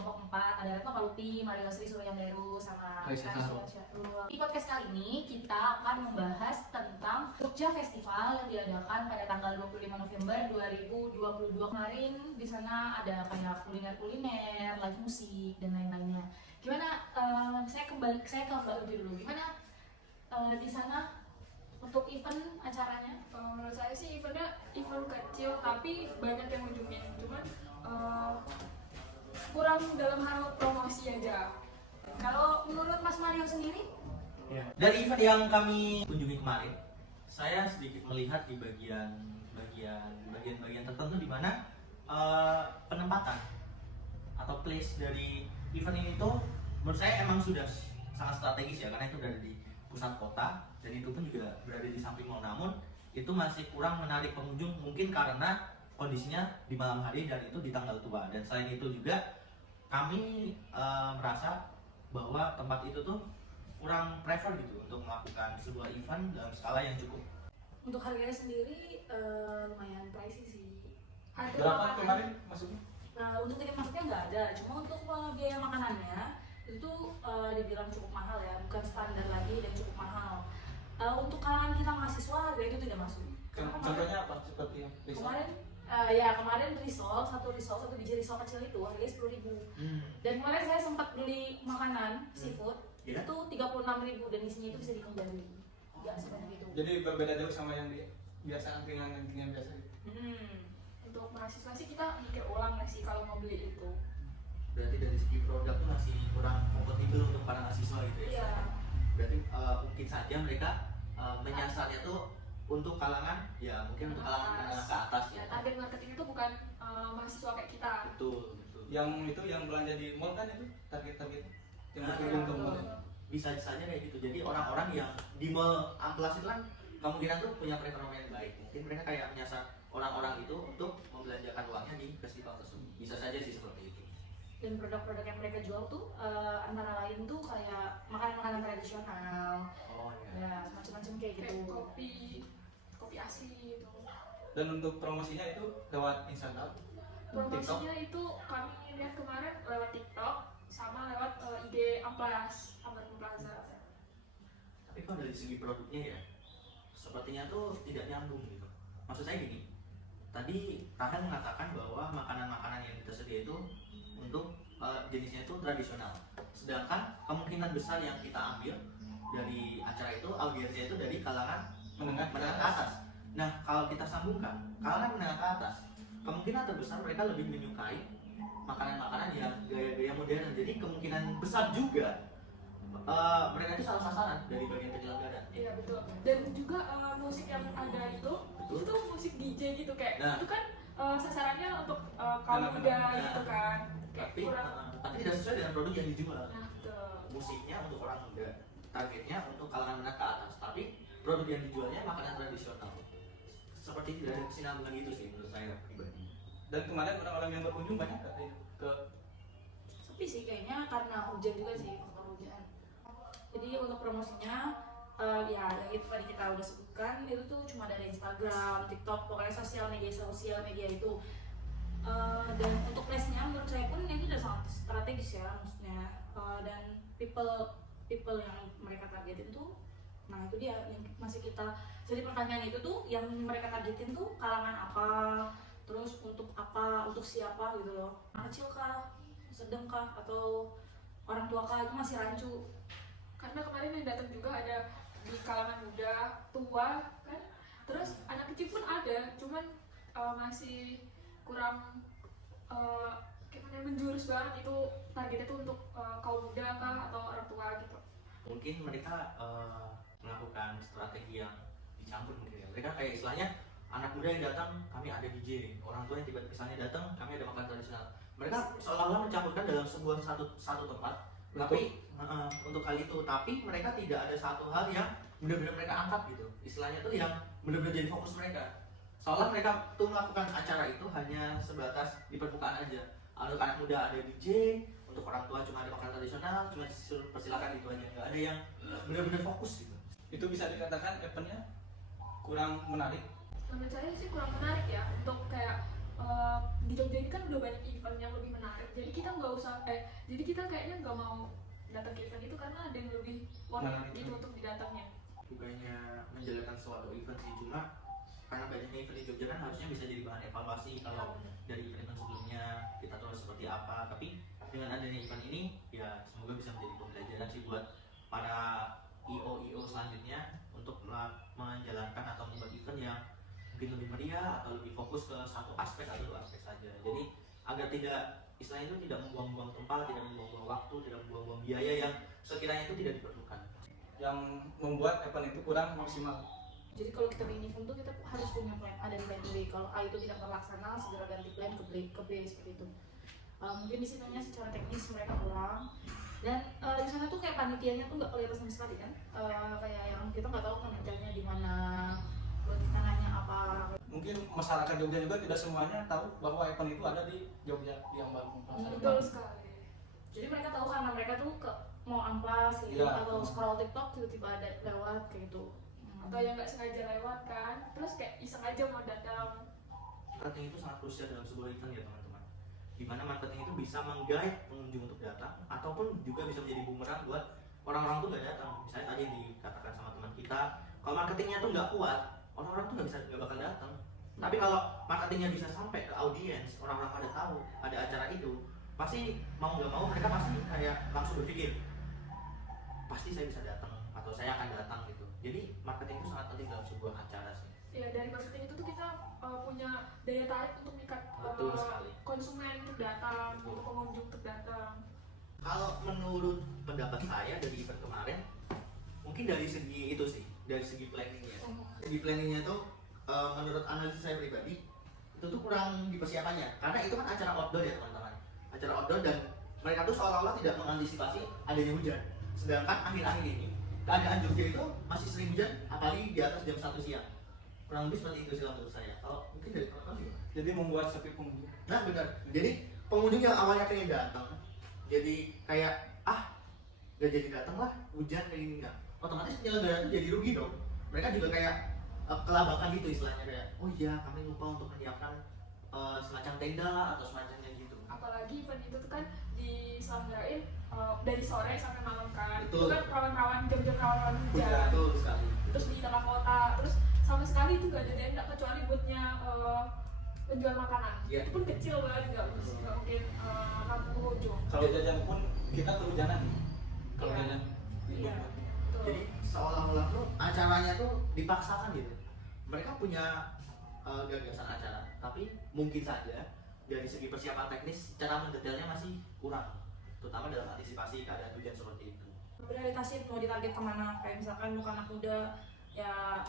kelompok 4, ada Retno Palupi, Mario Sri Suryandaru, sama Raisa Syahrul. Di podcast kali ini kita akan membahas tentang Jogja Festival yang diadakan pada tanggal 25 November 2022 kemarin. Di sana ada kayak kuliner-kuliner, live musik dan lain-lainnya. Gimana? Saya ke Mbak Uti dulu. Gimana di sana untuk event acaranya? Menurut saya sih eventnya event kecil tapi banyak yang ngunjungin, cuman kurang dalam hal promosi aja. Kalau menurut Mas Mario sendiri? Ya. Dari event yang kami kunjungi kemarin, saya sedikit melihat di bagian tertentu di mana penempatan atau place dari event ini tuh menurut saya emang sudah sangat strategis ya, karena itu berada di pusat kota dan itu pun juga berada di samping mall, namun itu masih kurang menarik pengunjung mungkin karena kondisinya di malam hari dan itu di tanggal tua. Dan selain itu juga kami merasa bahwa tempat itu tuh kurang prefer gitu untuk melakukan sebuah event dalam skala yang cukup. Untuk harganya sendiri lumayan pricey sih. Ada Berapa makanan. kemarin masuknya? Nah, untuk tiket masuknya nggak ada, cuma untuk biaya makanannya itu dibilang cukup mahal ya, bukan standar lagi dan cukup mahal. Untuk kalangan kita mahasiswa harga itu tidak masuk. Karena Contohnya apa? Seperti yang kemarin satu biji risol kecil itu harganya 10.000. Dan kemarin saya sempat beli makanan seafood Iya. itu 36.000 dan isinya itu bisa dikembali. Ya seperti itu. Jadi berbeda jauh sama yang biasa angkringan biasa gitu. Untuk mahasiswa sih kita mikir ulang nggak sih kalau mau beli itu. Berarti dari segi produk tuh masih kurang kompatibel untuk para mahasiswa gitu ya. Iya. Berarti mungkin saja mereka menyasarnya tuh untuk kalangan ya mungkin untuk kalangan menengah ke atas ya. Target marketing itu bukan mahasiswa kayak kita. Betul. Yang belanja di mall kan itu target yang Nah, berkunjung ke mall. Bisa saja kayak gitu. Jadi orang-orang yang di mall amplas itu kan kemungkinan tuh punya perekonomian baik. Mungkin mereka kayak menyasar orang-orang itu untuk membelanjakan uangnya di festival tersebut. Bisa saja sih seperti itu. Dan produk-produk yang mereka jual tuh antara lain tuh kayak makanan-makanan tradisional, Oh ya. ya macam-macam kayak Kayak gitu. kopi asli itu. Dan untuk promosinya itu lewat Instagram, TikTok. Promosinya itu kami lihat kemarin lewat TikTok sama lewat IG Amplas, Ambarku Plaza. Tapi kalau dari segi produknya ya, sepertinya tuh tidak nyambung gitu. Maksud saya gini, tadi Rahel mengatakan bahwa makanan-makanan yang tersedia itu untuk jenisnya itu tradisional. Sedangkan kemungkinan besar yang kita ambil dari acara itu, audiensnya itu dari kalangan menengah ke atas. Nah, kalau kita sambungkan, kalangan menengah ke atas, kemungkinan terbesar mereka lebih menyukai makanan-makanan yang gaya-gaya modern. Jadi kemungkinan besar juga mereka itu salah sasaran dari bagian penyelenggara. Iya betul. Dan juga musik yang ada itu musik DJ gitu kayak Nah. itu kan sasarannya untuk kaum Anak-anak muda muda. gitu kan. Kayak Tapi kurang. tidak sesuai dengan produk yang dijual. Nah, betul. Musiknya untuk orang muda, targetnya untuk kalangan menengah ke atas, tapi produk yang dijualnya makanan tradisional. Seperti tidak ada kesinambungan gitu sih menurut saya pribadi. Dan kemarin orang-orang yang berkunjung banyak nggak ke Sepi sih kayaknya karena hujan juga sih, faktor hujan. Jadi untuk promosinya ya yang itu tadi kita udah sebutkan itu tuh cuma dari Instagram, TikTok, pokoknya sosial media itu. Dan untuk place-nya menurut saya pun ini udah sangat strategis ya maksudnya. Dan people yang mereka targetin tuh, nah itu dia yang masih kita jadi pertanyaan itu tuh yang mereka targetin tuh kalangan apa, terus untuk apa, untuk siapa gitu loh, anak kecil kah, sedang kah, atau orang tua kah, itu masih rancu. Karena kemarin yang datang juga ada di kalangan muda, tua kan. Terus anak kecil pun ada, cuman masih kurang gimana menjurus banget itu targetnya tuh untuk kaum muda kah atau orang tua gitu. Mungkin mereka melakukan strategi yang dicampur mungkin ya. Mereka kayak istilahnya anak muda yang datang kami ada DJ, orang tua yang tiba-tiba misalnya datang kami ada makanan tradisional. Mereka seolah-olah mencampurkan dalam sebuah satu tempat. Tapi untuk hal itu, tapi mereka tidak ada satu hal yang benar-benar mereka angkat gitu. Istilahnya tuh yang benar-benar jadi fokus mereka. Seolah mereka tuh melakukan acara itu hanya sebatas di permukaan aja. Untuk anak muda ada DJ, untuk orang tua cuma ada makanan tradisional, cuma persilakan itu aja. Nggak ada yang benar-benar fokus gitu. itu bisa dikatakan eventnya kurang menarik. Menurut saya sih kurang menarik ya untuk kayak di Jogja ini kan udah banyak event yang lebih menarik, jadi kita nggak usah jadi kita kayaknya nggak mau datang ke event itu karena ada yang lebih worth Menarik. gitu untuk didatangnya. Bukannya menjalankan suatu event sih, cuma karena banyaknya event di Jogja kan harusnya bisa jadi bahan evaluasi kalau dari event sebelumnya kita tahu seperti apa. Tapi dengan adanya event ini ya semoga bisa menjadi pembelajaran sih buat para IO selanjutnya untuk menjalankan atau membuat event yang mungkin lebih meriah atau lebih fokus ke satu aspek atau dua aspek saja. Jadi agar tidak istilahnya itu tidak membuang-buang tempat, tidak membuang-buang waktu, tidak membuang-buang biaya yang sekiranya itu tidak diperlukan. Yang membuat event itu kurang maksimal. Jadi kalau kita bikin event tuh kita harus punya plan A dan plan B. Kalau A itu tidak terlaksana, segera ganti plan ke B seperti itu. Mungkin di situnya secara teknis mereka kurang. Dan di sana tuh kayak panitianya tuh nggak kelihatan sama sekali kan. Kayak yang kita nggak tahu panitianya di mana, buat kita nanya apa. Mungkin masyarakat Jogja juga tidak semuanya tahu bahwa event itu ada di Jogja yang baru Betul mempelajari. sekali. Jadi mereka tahu karena mereka tuh mau amplas gitu Iya. atau scroll TikTok tiba-tiba ada lewat kayak gitu. Atau yang nggak sengaja lewat kan, terus kayak iseng aja mau datang. Marketing itu sangat krusial dalam sebuah event ya teman-teman. Dimana marketing itu bisa meng-guide pengunjung untuk datang ataupun juga bisa menjadi bumerang buat orang-orang tuh nggak datang. Misalnya tadi yang dikatakan sama teman kita, kalau marketingnya tuh nggak kuat, orang-orang tuh nggak bakal datang. Tapi kalau marketingnya bisa sampai ke audiens, orang-orang pada tahu ada acara itu, pasti mau nggak mau mereka pasti kayak langsung berpikir, pasti saya bisa datang atau saya akan datang gitu. Jadi marketing itu sangat penting dalam sebuah acara sih. Ya dari marketing itu tuh kita punya daya tarik untuk mengikat Betul sekali. konsumen untuk datang, untuk pengunjung untuk datang. Kalau menurut pendapat saya dari event kemarin, mungkin dari segi itu sih, dari segi planningnya. Segi planningnya tuh menurut analisis saya pribadi itu tuh kurang di persiapannya, karena itu kan acara outdoor ya teman-teman, acara outdoor dan mereka tuh seolah-olah tidak mengantisipasi adanya hujan. Sedangkan akhir-akhir ini keadaan Jogja itu masih sering hujan, apalagi di atas jam 1 siang. Kurang lebih seperti itu sih menurut saya. Kalau mungkin dari teman-teman gimana? Jadi membuat sepi pengunjung. Nah benar. Jadi pengunjung yang awalnya pengen datang, jadi kayak gak jadi datang lah, hujan kayak gini nggak. Otomatis penyelenggara itu jadi rugi dong. Mereka juga kayak kelabakan gitu istilahnya, kayak oh iya kami lupa untuk menyiapkan semacam tenda lah atau semacamnya gitu. Apalagi event itu tuh kan diselenggarain dari sore sampai malam kan. Betul. Itu kan rawan-rawan jam-jam rawan-rawan hujan. Betul sekali. Terus di tengah kota, terus sama sekali itu gak ada tenda kecuali buatnya penjual makanan. Iya. Itu pun kecil banget, nggak mungkin ramah pengunjung. Kalau jajan pun kita kehujanan. Kalau Iya. jajan. Iya. Betul. Jadi seolah-olah tuh acaranya tuh dipaksakan gitu. Mereka punya gagasan acara, tapi mungkin saja dari segi persiapan teknis cara mendetailnya masih kurang, terutama dalam antisipasi keadaan hujan seperti itu. Prioritasnya mau ditarget kemana, kayak misalkan untuk anak muda ya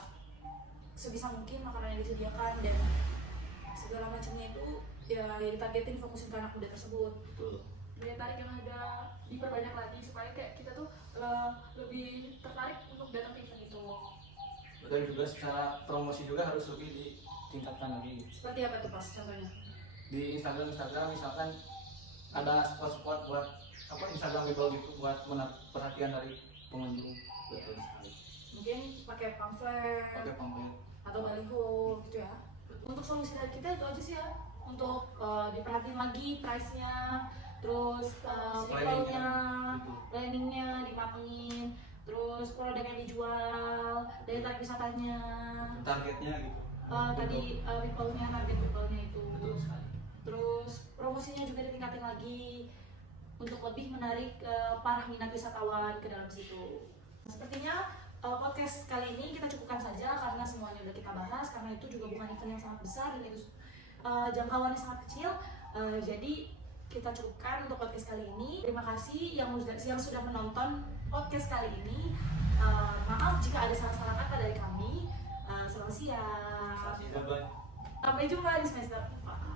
sebisa mungkin makanannya disediakan dan segala macamnya itu ya ditargetin, fokusin ke anak muda tersebut. Betul. Daya tarik yang ada diperbanyak lagi supaya kayak kita tuh lebih tertarik untuk datang ke event itu. Dan juga secara promosi juga harus lebih ditingkatkan lagi. Seperti apa tuh pas contohnya? Di Instagram misalkan ada spot-spot buat apa Instagramable gitu buat menarik perhatian dari pengunjung. Betul sekali. Mungkin pakai pamflet Pakai pamflet. atau baliho gitu ya. Untuk solusi dari kita itu aja sih ya, untuk diperhatiin lagi price-nya, terus people-nya, planningnya dimatengin, terus produk yang dijual, daya tarik wisatanya, Targetnya gitu. tadi people-nya, target people-nya itu, Betul sekali. terus promosinya juga ditingkatin lagi untuk lebih menarik para minat wisatawan ke dalam situ. Sepertinya podcast kali ini kita cukupkan saja karena semuanya udah kita bahas, karena itu juga bukan event yang sangat besar dan itu jangkauannya sangat kecil. Jadi kita cukupkan untuk podcast kali ini. Terima kasih yang sudah menonton podcast kali ini. Maaf jika ada salah-salah kata dari kami. Selamat siang. Bye-bye. Sampai jumpa di semester 4.